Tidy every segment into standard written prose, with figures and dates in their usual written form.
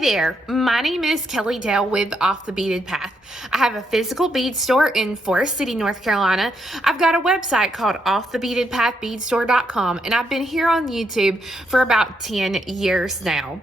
Hey there, my name is Kelly Dale with Off the Beaded Path. I have a physical bead store in Forest City, North Carolina. I've got a website called offthebeadedpathbeadstore.com, and I've been here on YouTube for about 10 years now.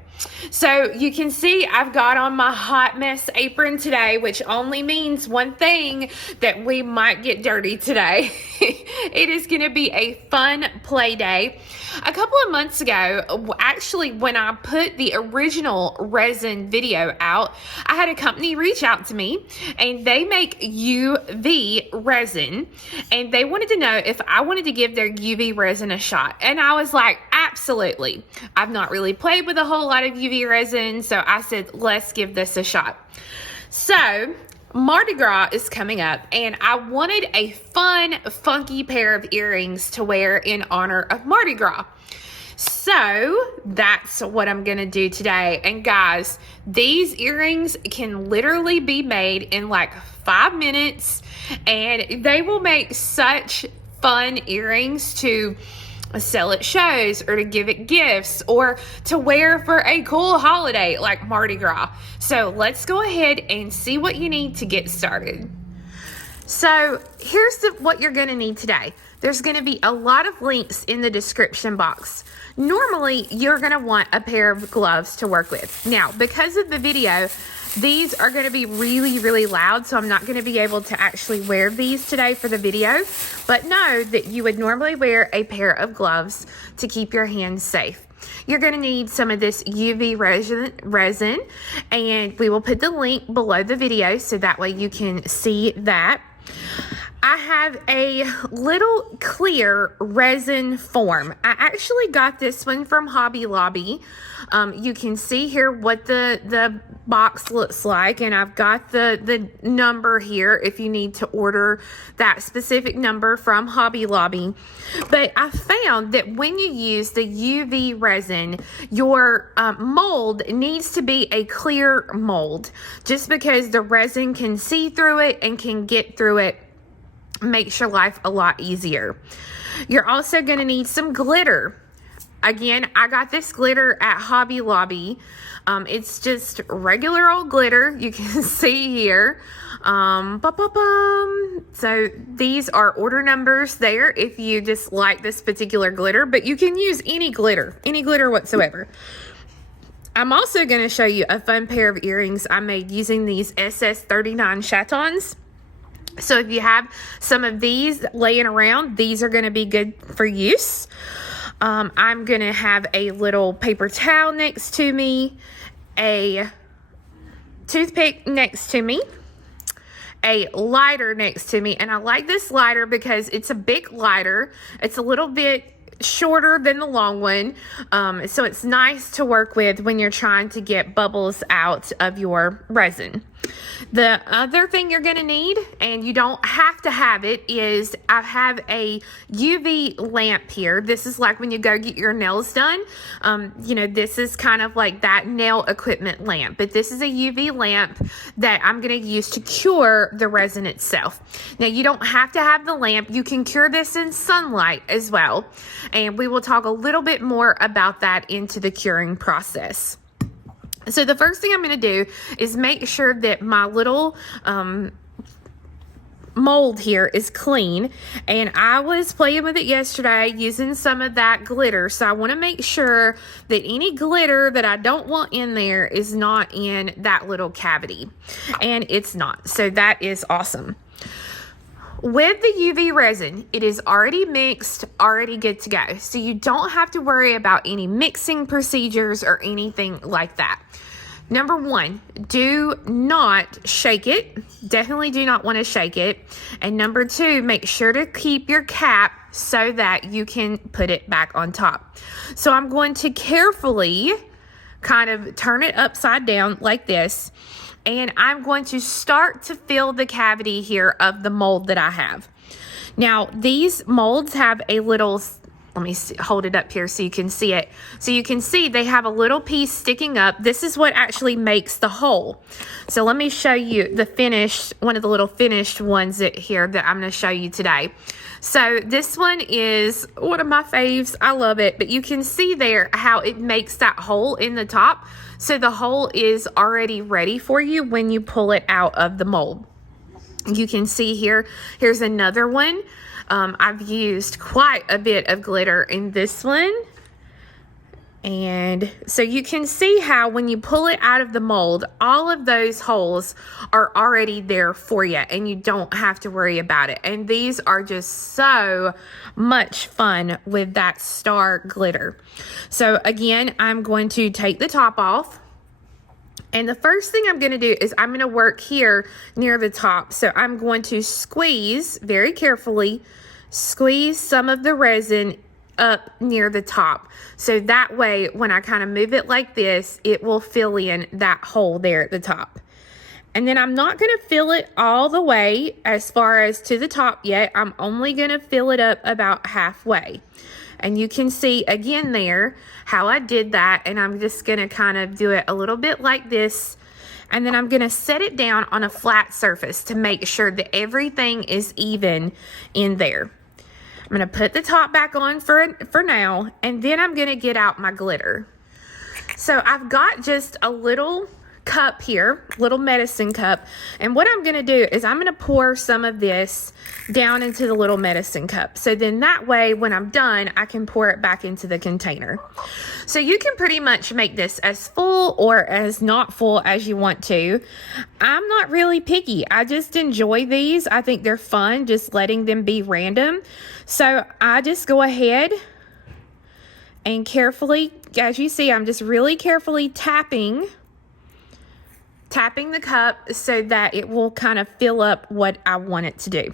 So you can see I've got on my hot mess apron today, which only means one thing, that we might get dirty today. It is going to be a fun play day. A couple of months ago, actually when I put the original resin video out, I had a company reach out to me and they make UV resin, and they wanted to know if I wanted to give their UV resin a shot. And I was like, absolutely. I've not really played with a whole lot of UV resin, so I said, let's give this a shot. So Mardi Gras is coming up, and I wanted a fun, funky pair of earrings to wear in honor of Mardi Gras. So that's what I'm going to do today. And guys, these earrings can literally be made in like 5 minutes, and they will make such fun earrings to sell at shows or to give at gifts or to wear for a cool holiday like Mardi Gras. So let's go ahead and see what you need to get started. So here's what you're going to need today. There's going to be a lot of links in the description box. Normally, you're going to want a pair of gloves to work with. Now, because of the video, these are going to be really, really loud, so I'm not going to be able to actually wear these today for the video. But know that you would normally wear a pair of gloves to keep your hands safe. You're going to need some of this UV resin, and we will put the link below the video so that way you can see that. I have a little clear resin form. I actually got this one from Hobby Lobby. You can see here what the box looks like, and I've got the number here if you need to order that specific number from Hobby Lobby. But I found that when you use the UV resin, your mold needs to be a clear mold, just because the resin can see through it and can get through it. Makes your life a lot easier. You're also going to need some glitter. Again, I got this glitter at Hobby Lobby. It's just regular old glitter. You can see here. So these are order numbers there if you just like this particular glitter, but you can use any glitter whatsoever. I'm also going to show you a fun pair of earrings I made using these SS39 chatons. So if you have some of these laying around, these are going to be good for use. I'm going to have a little paper towel next to me, a toothpick next to me, a lighter next to me. And I like this lighter because it's a big lighter. It's a little bit shorter than the long one. So it's nice to work with when you're trying to get bubbles out of your resin. The other thing you're going to need, and you don't have to have it, is I have a UV lamp here. This is like when you go get your nails done. This is kind of like that nail equipment lamp, but this is a UV lamp that I'm going to use to cure the resin itself. Now, you don't have to have the lamp. You can cure this in sunlight as well, and we will talk a little bit more about that into the curing process. So the first thing I'm going to do is make sure that my little mold here is clean, and I was playing with it yesterday using some of that glitter, so I want to make sure that any glitter that I don't want in there is not in that little cavity, and it's not, so that is awesome. With the UV resin, it is already mixed, already good to go. So you don't have to worry about any mixing procedures or anything like that. Number one, do not shake it. Definitely do not want to shake it. And number two, make sure to keep your cap so that you can put it back on top. So I'm going to carefully kind of turn it upside down like this. And I'm going to start to fill the cavity here of the mold that I have. Now, these molds have a little let me hold it up here so you can see it. So you can see they have a little piece sticking up. This is what actually makes the hole. So let me show you the finished, one of the little finished ones here that I'm going to show you today. So this one is one of my faves. I love it. But you can see there how it makes that hole in the top. So the hole is already ready for you when you pull it out of the mold. You can see here, here's another one. I've used quite a bit of glitter in this one. And so you can see how when you pull it out of the mold, all of those holes are already there for you and you don't have to worry about it. And these are just so much fun with that star glitter. So again, I'm going to take the top off. And the first thing I'm going to do is I'm going to work here near the top. So I'm going to squeeze very carefully, squeeze some of the resin up near the top. So that way, when I kind of move it like this, it will fill in that hole there at the top. And then I'm not going to fill it all the way as far as to the top yet. I'm only going to fill it up about halfway. And you can see again there how I did that. And I'm just going to kind of do it a little bit like this. And then I'm going to set it down on a flat surface to make sure that everything is even in there. I'm going to put the top back on for now, and then I'm going to get out my glitter. So I've got just a little cup here, little medicine cup, and what I'm going to do is I'm going to pour some of this down into the little medicine cup. So then that way, when I'm done, I can pour it back into the container. So you can pretty much make this as full or as not full as you want to. I'm not really picky. I just enjoy these. I think they're fun, just letting them be random. So I just go ahead and carefully, as you see, I'm just really carefully tapping the cup so that it will kind of fill up what I want it to do.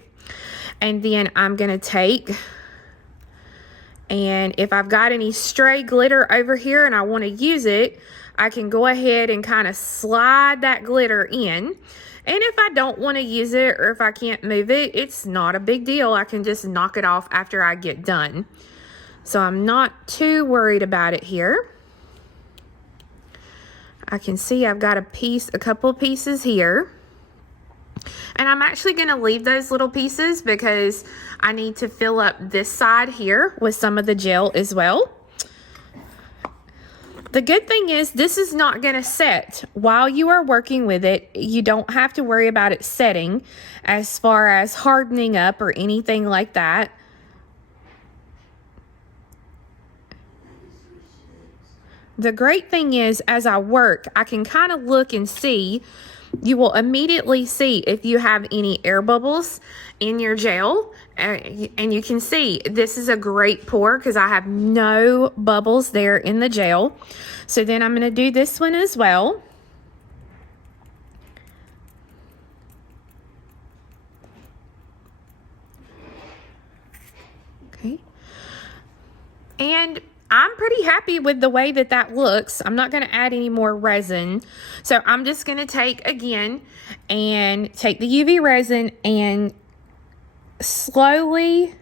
And then I'm going to take, and if I've got any stray glitter over here and I want to use it, I can go ahead and kind of slide that glitter in. And if I don't want to use it or if I can't move it, it's not a big deal. I can just knock it off after I get done. So I'm not too worried about it here. I can see I've got a couple pieces here. And I'm actually going to leave those little pieces because I need to fill up this side here with some of the gel as well. The good thing is this is not going to set while you are working with it. You don't have to worry about it setting as far as hardening up or anything like that. The great thing is, as I work, I can kind of look and see. You will immediately see if you have any air bubbles in your gel. And you can see this is a great pour because I have no bubbles there in the gel. So then I'm going to do this one as well. Okay. And I'm pretty happy with the way that that looks. I'm not going to add any more resin. So I'm just going to take again and take the UV resin and slowly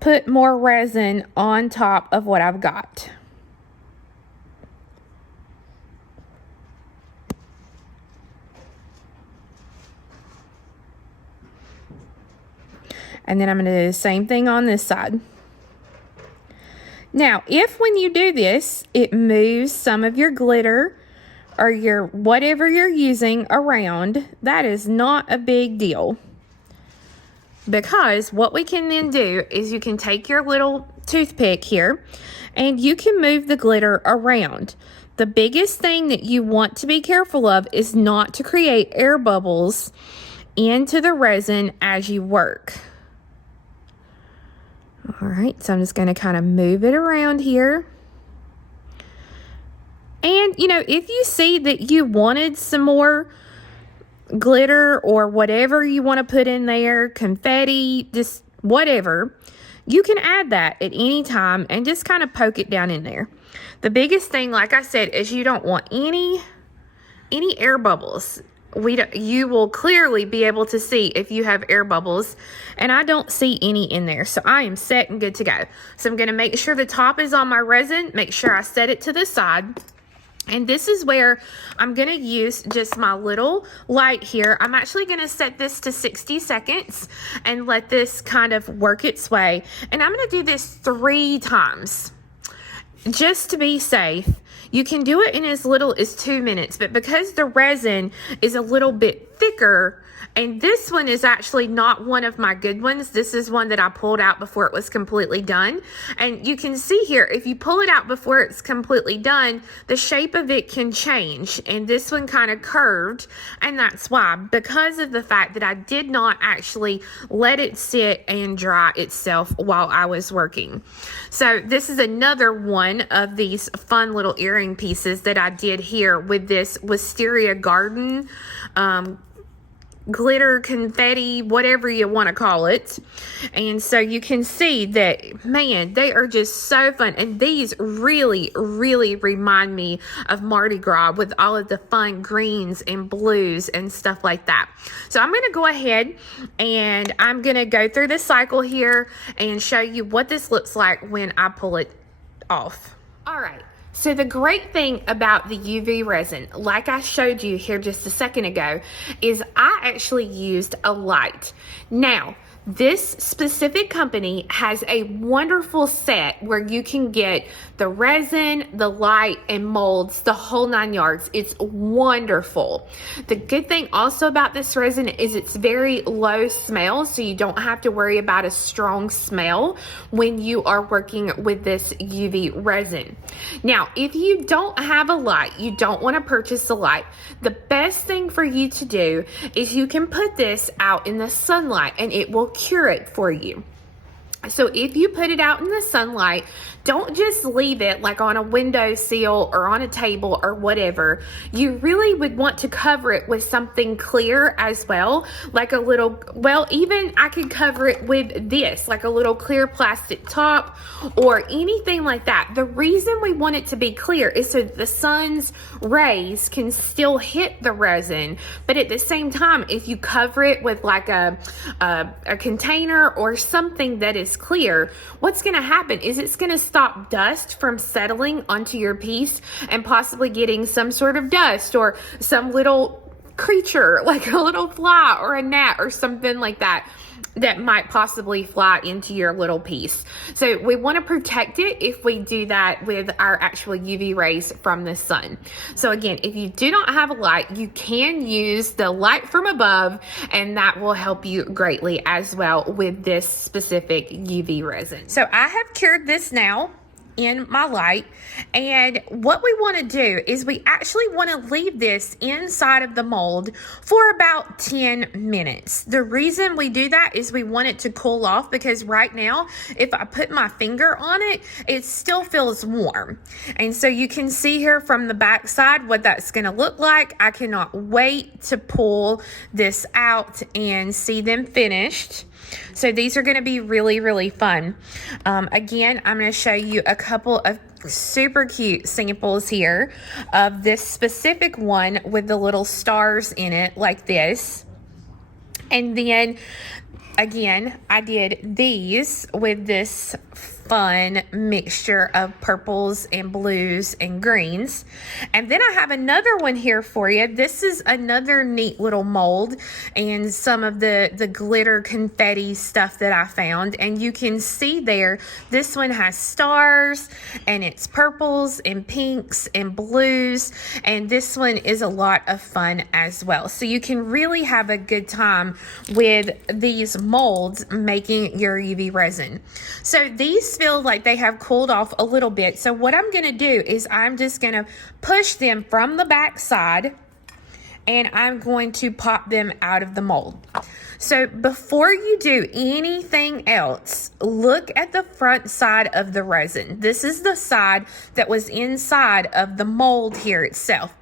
put more resin on top of what I've got. And then I'm going to do the same thing on this side. Now, if when you do this, it moves some of your glitter or your whatever you're using around, that is not a big deal. Because what we can then do is you can take your little toothpick here and you can move the glitter around. The biggest thing that you want to be careful of is not to create air bubbles into the resin as you work. All right, so I'm just going to kind of move it around here. And, you know, if you see that you wanted some more glitter or whatever you want to put in there, confetti, just whatever, you can add that at any time and just kind of poke it down in there. The biggest thing, like I said, is you don't want any air bubbles. you will clearly be able to see if you have air bubbles, and I don't see any in there, so I am set and good to go. So I'm going to make sure the top is on my resin, make sure I set it to the side, and this is where I'm going to use just my little light here. I'm actually going to set this to 60 seconds and let this kind of work its way, and I'm going to do this 3 times just to be safe. You can do it in as little as 2 minutes, but because the resin is a little bit thicker, and this one is actually not one of my good ones. This is one that I pulled out before it was completely done. And you can see here, if you pull it out before it's completely done, the shape of it can change. And this one kind of curved, and that's why, because of the fact that I did not actually let it sit and dry itself while I was working. So this is another one of these fun little earring pieces that I did here with this Wisteria Garden glitter, confetti, whatever you want to call it. And so you can see that, man, they are just so fun. And these really, really remind me of Mardi Gras with all of the fun greens and blues and stuff like that. So I'm going to go ahead and I'm going to go through the cycle here and show you what this looks like when I pull it off. All right. So the great thing about the UV resin, like I showed you here just a second ago, is I actually used a light. Now, this specific company has a wonderful set where you can get the resin, the light, and molds, the whole 9 yards. It's wonderful. The good thing also about this resin is it's very low smell, so you don't have to worry about a strong smell when you are working with this UV resin. Now, if you don't have a light, you don't want to purchase a light, the best thing for you to do is you can put this out in the sunlight and it will cure it for you. So if you put it out in the sunlight, don't just leave it like on a windowsill or on a table or whatever. You really would want to cover it with something clear as well, like a little, well, even I could cover it with this, like a little clear plastic top or anything like that. The reason we want it to be clear is so the sun's rays can still hit the resin, but at the same time, if you cover it with like a container or something that is clear, what's going to happen is it's going to stop dust from settling onto your piece and possibly getting some sort of dust or some little creature like a little fly or a gnat or something like that that might possibly fly into your little piece. So we want to protect it if we do that with our actual UV rays from the sun. So again, if you do not have a light, you can use the light from above, and that will help you greatly as well with this specific UV resin. So I have cured this now in my light, and what we want to do is we actually want to leave this inside of the mold for about 10 minutes. The reason we do that is we want it to cool off, because right now if I put my finger on it, it still feels warm. And so you can see here from the back side what that's going to look like. I cannot wait to pull this out and see them finished. So these are going to be really, really fun. Again, I'm going to show you a couple of super cute samples here of this specific one with the little stars in it like this. And then again, I did these with this fun mixture of purples and blues and greens. And then I have another one here for you. This is another neat little mold and some of the glitter confetti stuff that I found. And you can see there, this one has stars and it's purples and pinks and blues. And this one is a lot of fun as well. So you can really have a good time with these molds making your UV resin. So these feel like they have cooled off a little bit. So what I'm going to do is I'm just going to push them from the back side, and I'm going to pop them out of the mold. So before you do anything else, look at the front side of the resin. This is the side that was inside of the mold here itself.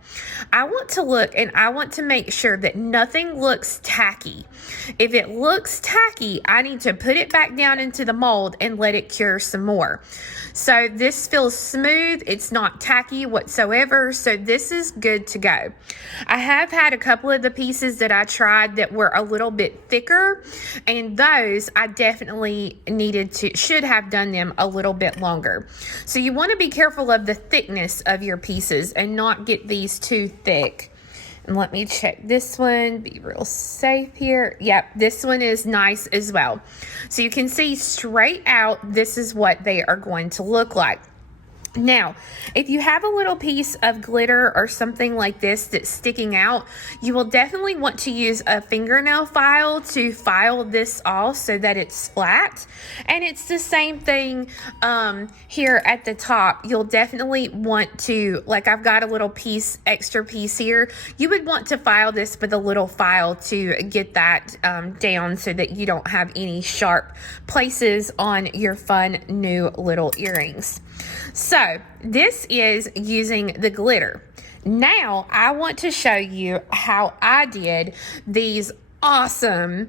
I want to look and I want to make sure that nothing looks tacky. If it looks tacky, I need to put it back down into the mold and let it cure some more. So this feels smooth. It's not tacky whatsoever. So this is good to go. I have had a couple of the pieces that I tried that were a little bit thicker, and those I definitely should have done them a little bit longer. So you want to be careful of the thickness of your pieces and not get these too thick. And let me check this one, be real safe here. Yep, this one is nice as well. So you can see straight out, this is what they are going to look like. Now, if you have a little piece of glitter or something like this that's sticking out, you will definitely want to use a fingernail file to file this off so that it's flat. And it's the same thing here at the top. You'll definitely want to, like I've got a little extra piece here. You would want to file this with a little file to get that down so that you don't have any sharp places on your fun new little earrings. So this is using the glitter. Now I want to show you how I did these awesome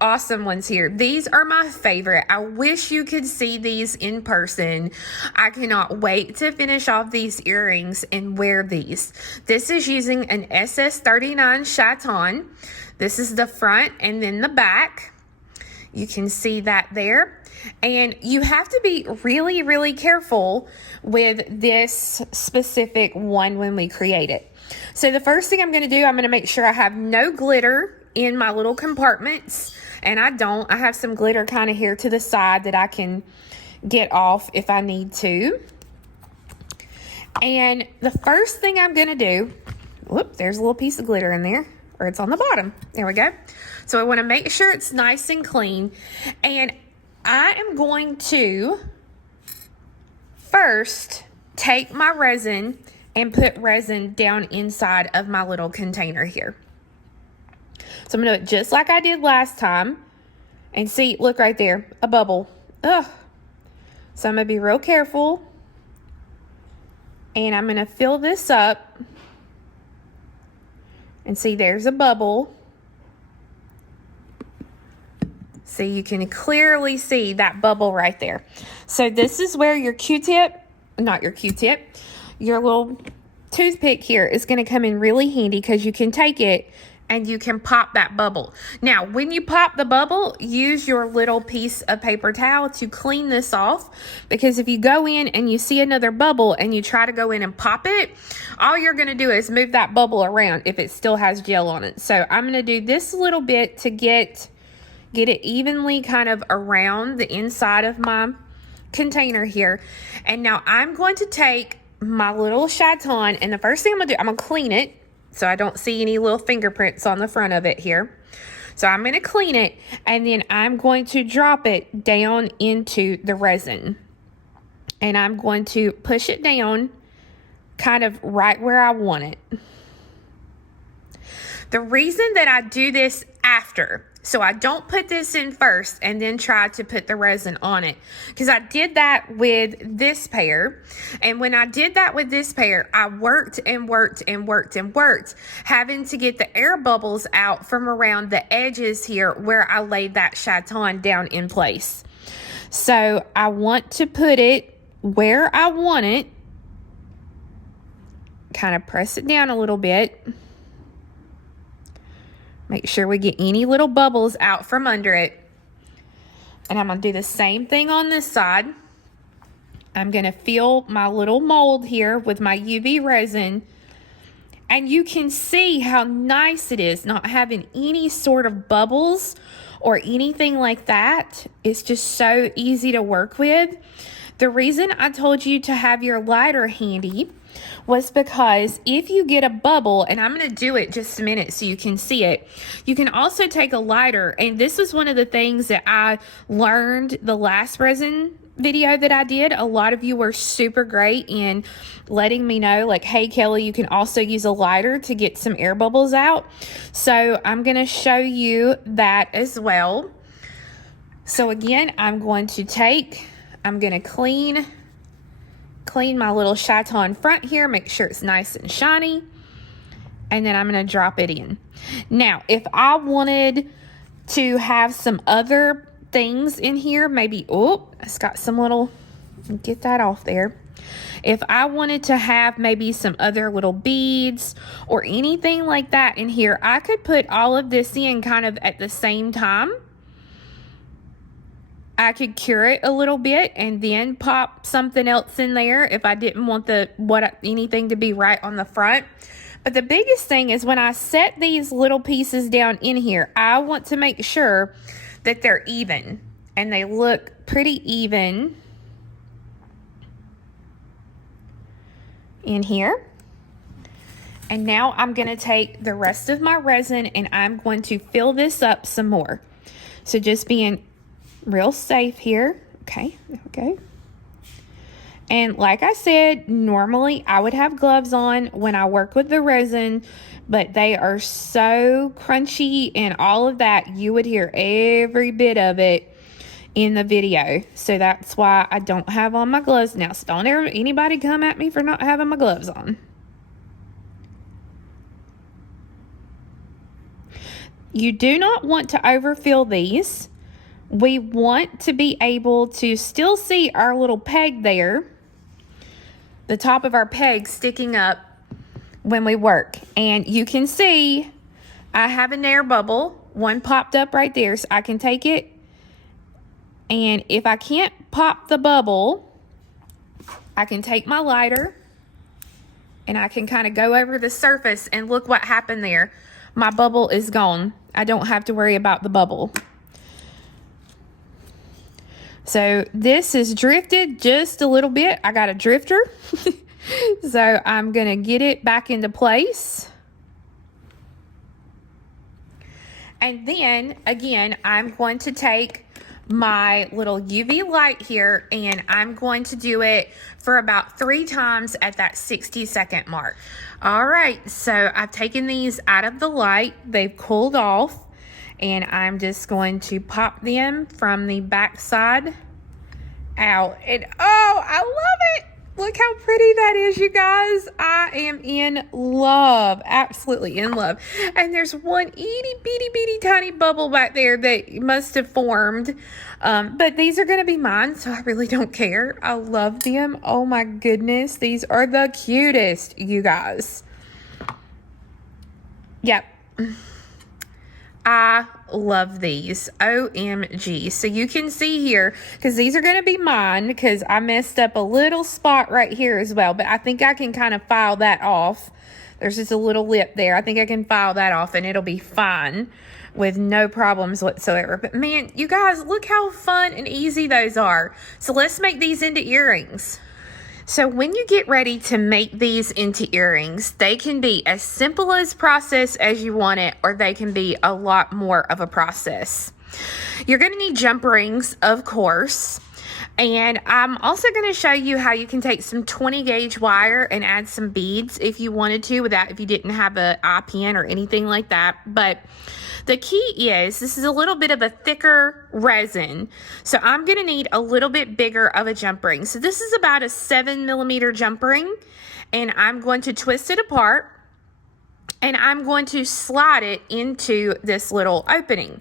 ones here. These are my favorite. I wish you could see these in person. I cannot wait to finish off these earrings and wear these. This is using an SS39 chaton. This is the front and then the back. You can see that there. And you have to be really, really careful with this specific one when we create it. So the first thing I'm going to do, I'm going to make sure I have no glitter in my little compartments. And I don't. I have some glitter kind of here to the side that I can get off if I need to. And the first thing I'm going to do, whoop, there's a little piece of glitter in there. Or it's on the bottom. There we go. So I want to make sure it's nice and clean. And I am going to first take my resin and put resin down inside of my little container here. So I'm going to do it just like I did last time. And see, look right there, a bubble. Ugh. So I'm going to be real careful. And I'm going to fill this up. And see, there's a bubble. So you can clearly see that bubble right there. So this is where your your little toothpick here is going to come in really handy, because you can take it and you can pop that bubble. Now, when you pop the bubble, use your little piece of paper towel to clean this off, because if you go in and you see another bubble and you try to go in and pop it, all you're going to do is move that bubble around if it still has gel on it. So I'm going to do this little bit to get it evenly kind of around the inside of my container here. And now I'm going to take my little chaton, and the first thing I'm going to do, I'm going to clean it so I don't see any little fingerprints on the front of it here. So I'm going to clean it, and then I'm going to drop it down into the resin. And I'm going to push it down kind of right where I want it. The reason that I do this after, so I don't put this in first and then try to put the resin on it, because I did that with this pair. And when I did that with this pair, I worked, having to get the air bubbles out from around the edges here where I laid that chaton down in place. So I want to put it where I want it, kind of press it down a little bit. Make sure we get any little bubbles out from under it. And I'm going to do the same thing on this side. I'm going to fill my little mold here with my UV resin. And you can see how nice it is not having any sort of bubbles or anything like that. It's just so easy to work with. The reason I told you to have your lighter handy was because if you get a bubble, and I'm going to do it just a minute so you can see it, you can also take a lighter. And this was one of the things that I learned the last resin video that I did. A lot of you were super great in letting me know, like, hey Kelly, you can also use a lighter to get some air bubbles out. So I'm going to show you that as well. So again, I'm going to clean my little chaton front here, make sure it's nice and shiny, and then I'm going to drop it in. Now, if I wanted to have some other things in here, maybe, oh, it's got some little, get that off there. If I wanted to have maybe some other little beads or anything like that in here, I could put all of this in kind of at the same time. I could cure it a little bit and then pop something else in there if I didn't want anything to be right on the front. But the biggest thing is when I set these little pieces down in here, I want to make sure that they're even and they look pretty even in here. And now I'm going to take the rest of my resin and I'm going to fill this up some more. So just being real safe here. Okay, there we go. And like I said, normally I would have gloves on when I work with the resin, but they are so crunchy and all of that, you would hear every bit of it in the video. So that's why I don't have on my gloves now. So don't ever anybody come at me for not having my gloves on. You do not want to overfill these. We want to be able to still see our little peg there, the top of our peg sticking up when we work. And you can see I have an air bubble, one popped up right there, so I can take it. And if I can't pop the bubble, I can take my lighter and I can kind of go over the surface and look what happened there. My bubble is gone. I don't have to worry about the bubble. So this is drifted just a little bit. I got a drifter. So I'm going to get it back into place. And then again, I'm going to take my little UV light here and I'm going to do it for about 3 times at that 60-second mark. All right, so I've taken these out of the light. They've cooled off and I'm just going to pop them from the back side out. And oh, I love it. Look how pretty that is, you guys. I am in love, absolutely in love. And there's one itty bitty tiny bubble back there that must have formed. But these are going to be mine, so I really don't care. I love them. Oh my goodness. These are the cutest, you guys. Yep. I love these. OMG. So you can see here, because these are going to be mine, because I messed up a little spot right here as well. But I think I can kind of file that off. There's just a little lip there. I think I can file that off and it'll be fine with no problems whatsoever. But man, you guys, look how fun and easy those are. So let's make these into earrings. So when you get ready to make these into earrings, they can be as simple as process as you want it, or they can be a lot more of a process. You're going to need jump rings, of course. And I'm also going to show you how you can take some 20 gauge wire and add some beads if you wanted to, if you didn't have an eye pin or anything like that. But the key is this is a little bit of a thicker resin. So I'm going to need a little bit bigger of a jump ring. So this is about a 7mm jump ring. And I'm going to twist it apart. And I'm going to slide it into this little opening.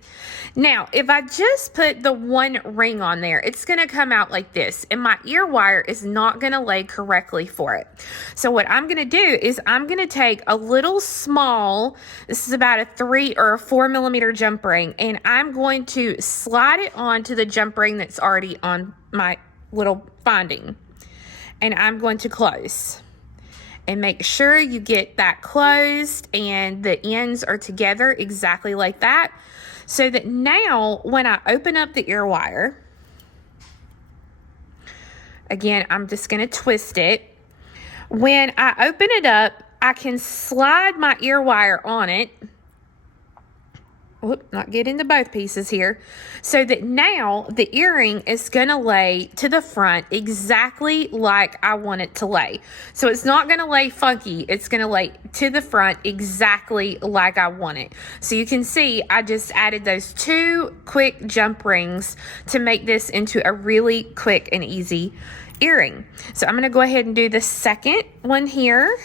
Now, if I just put the one ring on there, it's going to come out like this. And my ear wire is not going to lay correctly for it. So what I'm going to do is I'm going to take a little small, this is about a 3 or a 4mm jump ring. And I'm going to slide it onto the jump ring that's already on my little finding. And I'm going to close. And make sure you get that closed and the ends are together exactly like that. So that now when I open up the ear wire, again, I'm just going to twist it. When I open it up, I can slide my ear wire on it. Whoop, not get into both pieces here. So that now the earring is going to lay to the front exactly like I want it to lay. So it's not going to lay funky. It's going to lay to the front exactly like I want it. So you can see I just added those 2 quick jump rings to make this into a really quick and easy earring. So I'm going to go ahead and do the second one here.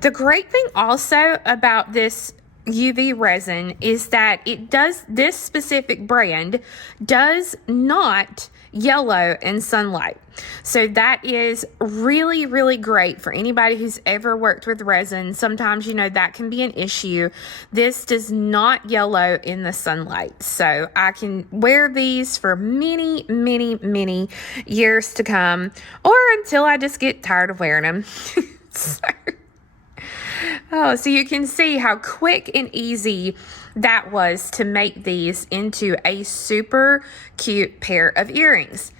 The great thing also about this UV resin is that this specific brand does not yellow in sunlight. So that is really, really great for anybody who's ever worked with resin. Sometimes, that can be an issue. This does not yellow in the sunlight. So I can wear these for many, many, many years to come, or until I just get tired of wearing them. So you can see how quick and easy that was to make these into a super cute pair of earrings.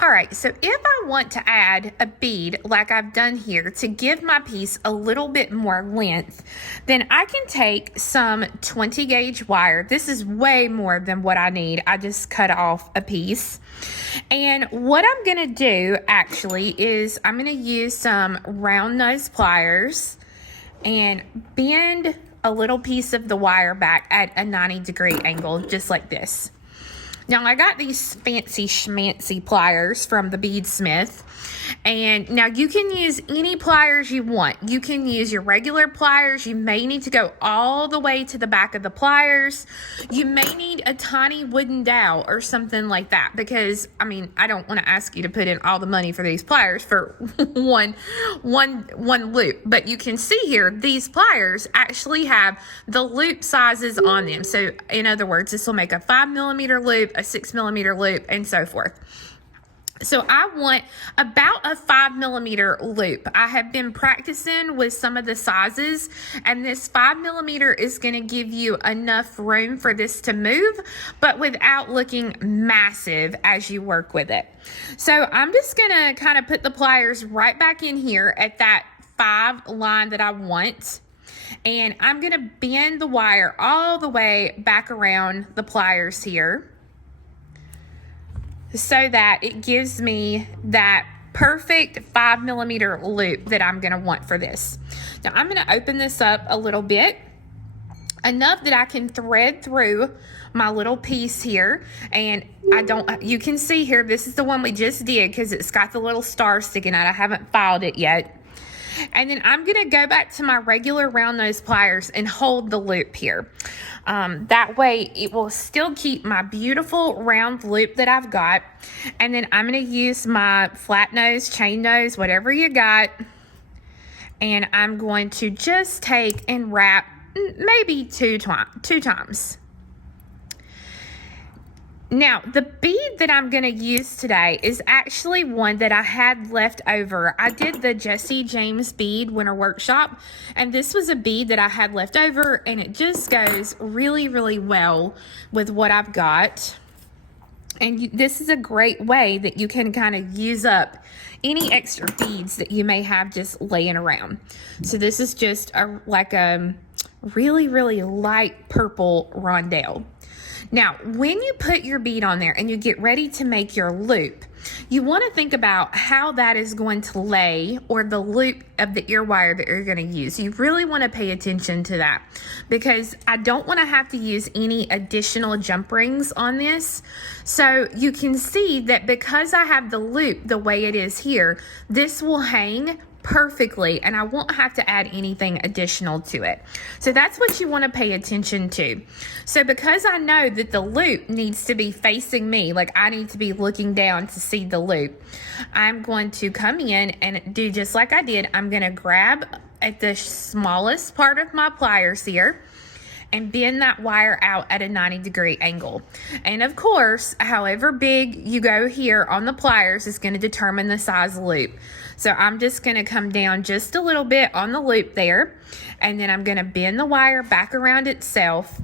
All right, so if I want to add a bead like I've done here to give my piece a little bit more length, then I can take some 20 gauge wire. This is way more than what I need. I just cut off a piece. And what I'm gonna do actually is I'm gonna use some round nose pliers and bend a little piece of the wire back at a 90-degree angle, just like this. Now, I got these fancy schmancy pliers from the Beadsmith, and now you can use any pliers you want. You can use your regular pliers. You may need to go all the way to the back of the pliers. You may need a tiny wooden dowel or something like that, because, I don't want to ask you to put in all the money for these pliers for one loop. But you can see here, these pliers actually have the loop sizes on them. So, in other words, this will make a 5mm loop, a 6mm loop, and so forth. So I want about a 5mm loop. I have been practicing with some of the sizes, and this 5mm is going to give you enough room for this to move, but without looking massive as you work with it. So I'm just going to kind of put the pliers right back in here at that 5 line that I want. And I'm going to bend the wire all the way back around the pliers here, so that it gives me that perfect 5mm loop that I'm going to want for this. Now I'm going to open this up a little bit, enough that I can thread through my little piece here. And you can see here, this is the one we just did because it's got the little star sticking out. I haven't filed it yet. And then I'm going to go back to my regular round nose pliers and hold the loop here. That way it will still keep my beautiful round loop that I've got. And then I'm going to use my flat nose, chain nose, whatever you got. And I'm going to just take and wrap maybe two times. Now, the bead that I'm going to use today is actually one that I had left over. I did the Jesse James bead winter workshop, and this was a bead that I had left over, and it just goes really, really well with what I've got. And this is a great way that you can kind of use up any extra beads that you may have just laying around. So this is just like a really, really light purple rondelle. Now, when you put your bead on there and you get ready to make your loop, you want to think about how that is going to lay, or the loop of the ear wire that you're going to use. You really want to pay attention to that, because I don't want to have to use any additional jump rings on this. So you can see that because I have the loop the way it is here, this will hang perfectly, and I won't have to add anything additional to it. So that's what you want to pay attention to. So because I know that the loop needs to be facing me, like I need to be looking down to see the loop, I'm going to come in and do just like I did. I'm going to grab at the smallest part of my pliers here and bend that wire out at a 90-degree angle. And of course, however big you go here on the pliers is going to determine the size of the loop. So I'm just going to come down just a little bit on the loop there, and then I'm going to bend the wire back around itself.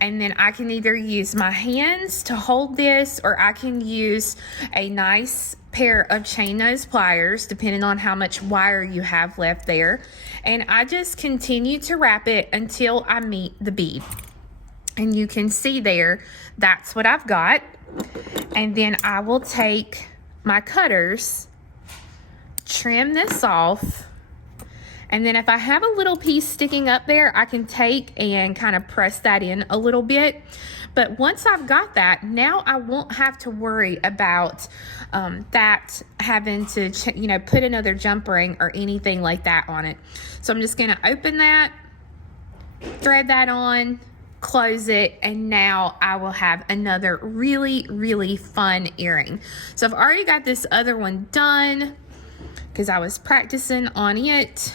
And then I can either use my hands to hold this, or I can use a nice pair of chain nose pliers, depending on how much wire you have left there. And I just continue to wrap it until I meet the bead. And you can see there, that's what I've got. And then I will take my cutters, trim this off, and then if I have a little piece sticking up there, I can take and kind of press that in a little bit. But once I've got that, now I won't have to worry about that having to put another jump ring or anything like that on it. So I'm just going to open that, thread that on, close it, and now I will have another really, really fun earring. So I've already got this other one done because I was practicing on it.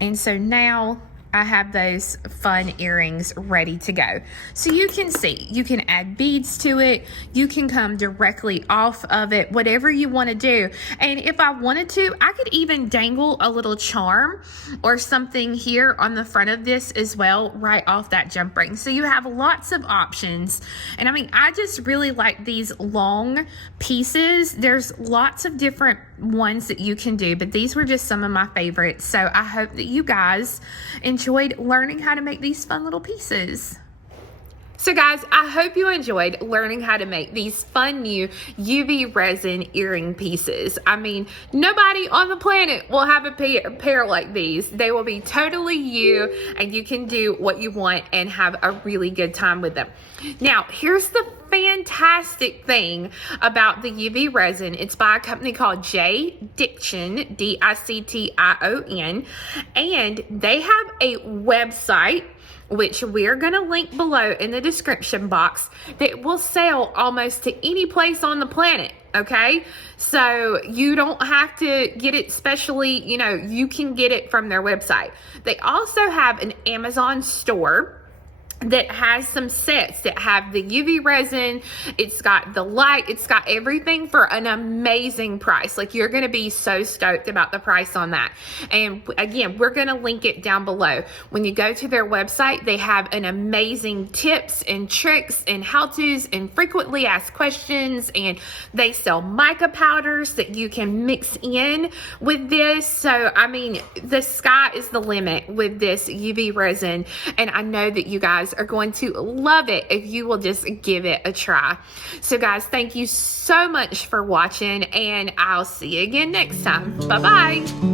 And so now I have those fun earrings ready to go. So you can see, you can add beads to it. You can come directly off of it, whatever you want to do. And if I wanted to, I could even dangle a little charm or something here on the front of this as well, right off that jump ring. So you have lots of options. And I mean, I just really like these long pieces. There's lots of different ones that you can do, but these were just some of my favorites. So I hope that you guys enjoyed learning how to make these fun little pieces. So guys, I hope you enjoyed learning how to make these fun new UV resin earring pieces. I mean, nobody on the planet will have a pair like these. They will be totally you, and you can do what you want and have a really good time with them. Now, here's the fantastic thing about the UV resin. It's by a company called JDiction, D-I-C-T-I-O-N, and they have a website, which we're going to link below in the description box, that will sell almost to any place on the planet. Okay, so you don't have to get it specially, you know, you can get it from their website. They also have an Amazon store that has some sets that have the UV resin, it's got the light, it's got everything for an amazing price. Like, you're going to be so stoked about the price on that. And again, we're going to link it down below. When you go to their website, they have an amazing tips and tricks and how-tos and frequently asked questions, and they sell mica powders that you can mix in with this. So I mean, the sky is the limit with this UV resin, and I know that you guys are going to love it if you will just give it a try. So guys, thank you so much for watching, and I'll see you again next time. Bye bye.